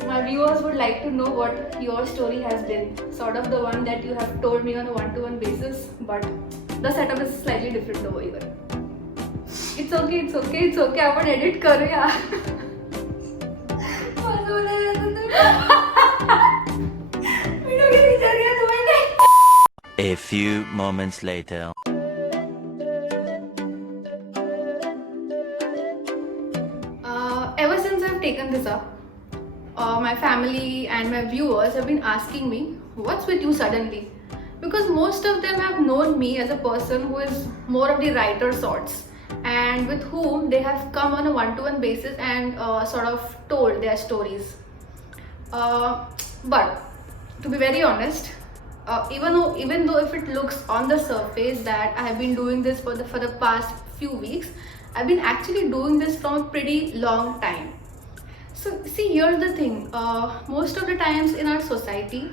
So my viewers would like to know what your story has been. Sort of the one that you have told me on a one-to-one basis, but the setup is slightly different over here. It's okay, it's okay, it's okay. आपण edit करूया. A few moments later. Ever since I've taken this up, my family and my viewers have been asking me, what's with you suddenly? Because most of them have known me as a person who is more of the writer sorts, and with whom they have come on a one-to-one basis and sort of told their stories. But to be very honest, even though if it looks on the surface that I have been doing this for the past few weeks, I've been actually doing this from a pretty long time. So see, here's the thing. Most of the times in our society,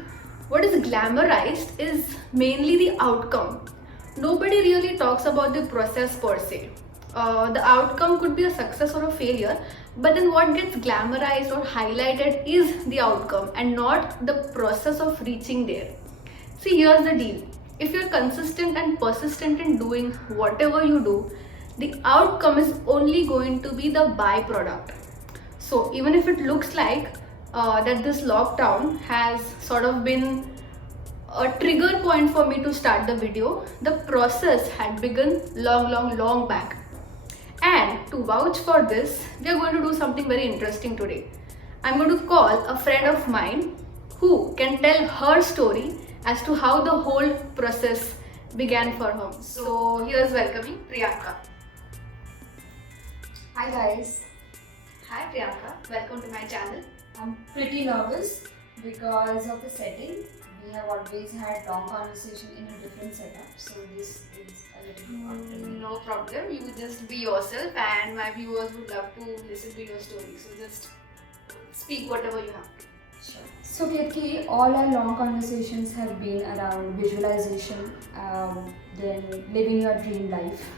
what is glamorized is mainly the outcome. Nobody really talks about the process per se. The outcome could be a success or a failure, but then what gets glamorized or highlighted is the outcome and not the process of reaching there. See, here's the deal. If you're consistent and persistent in doing whatever you do, the outcome is only going to be the byproduct. So even if it looks like that this lockdown has sort of been a trigger point for me to start the video, the process had begun long back. And to vouch for this, we are going to do something very interesting today. I'm going to call a friend of mine who can tell her story as to how the whole process began for her. So here's welcoming Priyanka. Hi guys, Hi Priyanka, welcome to my channel. I'm pretty nervous because of the setting. We have always had long conversation in a different setup, so this is a little bit awkward. No problem, you just be yourself and my viewers would love to listen to your story. So just speak whatever you have. Sure. So Ketki, all our long conversations have been around visualization, then living your dream life,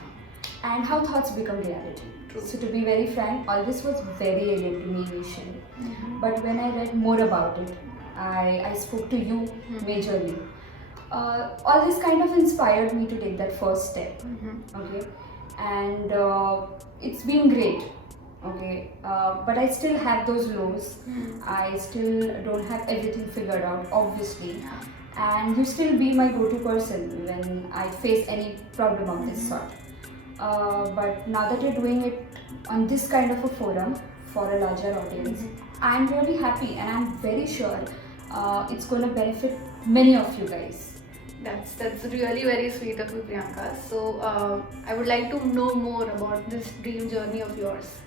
and how thoughts become reality. True. So to be very frank, all this was very alien to me initially. But when I read more about it, I spoke to you majorly. All this kind of inspired me to take that first step. Okay, and it's been great. Okay, but I still have those lows. I still don't have everything figured out, obviously. And you still be my go-to person when I face any problem of this sort. But now that you're doing it on this kind of a forum for a larger audience, I'm really happy and I'm very sure it's going to benefit many of you guys. That's really very sweet of you, Priyanka. So I would like to know more about this dream journey of yours.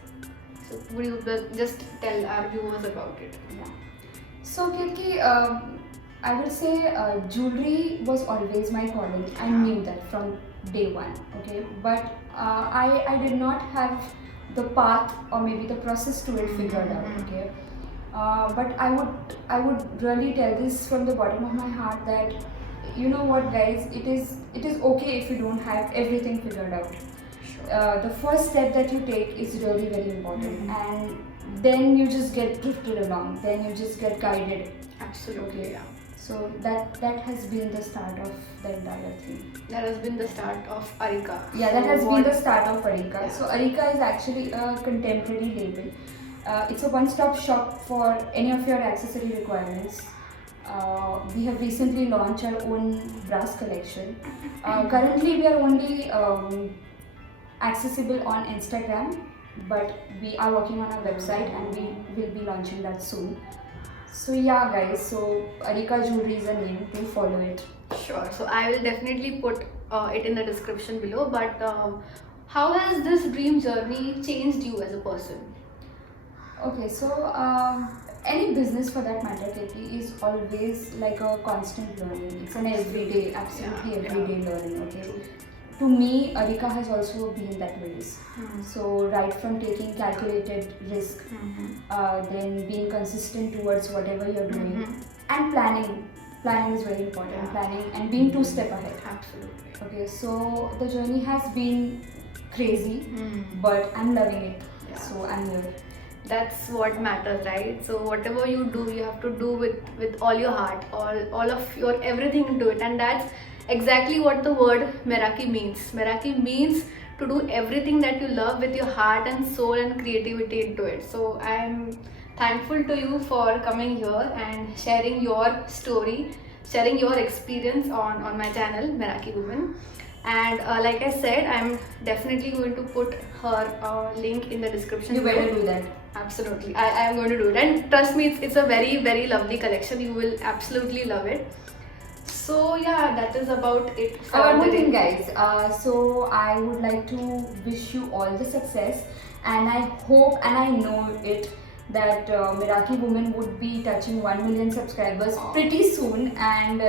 So would you just tell our viewers about it? Yeah. So Kirki, I would say jewelry was always my calling. I knew that from day one. Okay, but I did not have the path or maybe the process to it figured out. Okay, but I would really tell this from the bottom of my heart that, you know what guys, it is okay if you don't have everything figured out. The first step that you take is really very important, and then you just get drifted along, then you just get guided. Absolutely, yeah. So that has been the start of the entire thing. That has been the start of Arika. Yeah, that So has been what- the start of Arika. Yeah. So Arika is actually a contemporary label. It's a one-stop shop for any of your accessory requirements. We have recently launched our own brass collection. Currently, we are only accessible on Instagram, but we are working on our website and we will be launching that soon. So yeah guys, so Arika Jewelry is a name, do follow it. Sure. So I will definitely put it in the description below. But how has this dream journey changed you as a person? Okay, so any business for that matter, Katie, is always like a constant learning. It's an everyday, absolutely Yeah, everyday yeah. learning, okay? True. To me, Arika has also been that ways. Mhm. So right from taking calculated risk, then being consistent towards whatever you're doing, and planning. Planning is very important. Yeah. Planning and being 2 step ahead. Absolutely. Okay, so the journey has been crazy, but I'm loving it. Yeah. So I'm here. that's what matters, right? So whatever you do, you have to do with all your heart, all of your everything into it, and that's exactly what the word Meraki means. Meraki means to do everything that you love with your heart and soul and creativity into it. So I'm thankful to you for coming here and sharing your story, sharing your experience on my channel Meraki Woman. And like I said, I'm definitely going to put her link in the description You better below. do that. Absolutely, I am going to do it, and trust me, it's a very lovely collection. You will absolutely love it. So yeah, that is about it for One more the thing, day. guys. So I would like to wish you all the success, and I hope and I know it that Meraki Woman would be touching 1 million subscribers pretty soon, and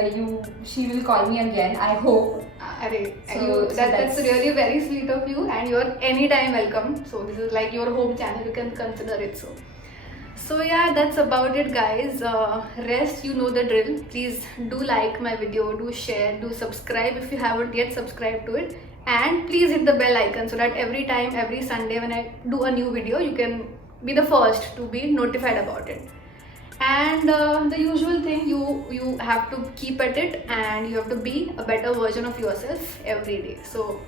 she will call me again. I hope. That's really very sweet of you, and you're anytime welcome. So this is like your home channel, you can consider it so. So yeah, that's about it, guys. Rest, you know the drill. Please do like my video, do share, do subscribe if you haven't yet subscribed to it, and please hit the bell icon so that every time, every Sunday when I do a new video, you can be the first to be notified about it. And the usual thing, you have to keep at it, and you have to be a better version of yourself every day. So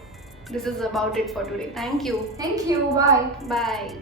this is about it for today. Thank you. Thank you. Bye. Bye.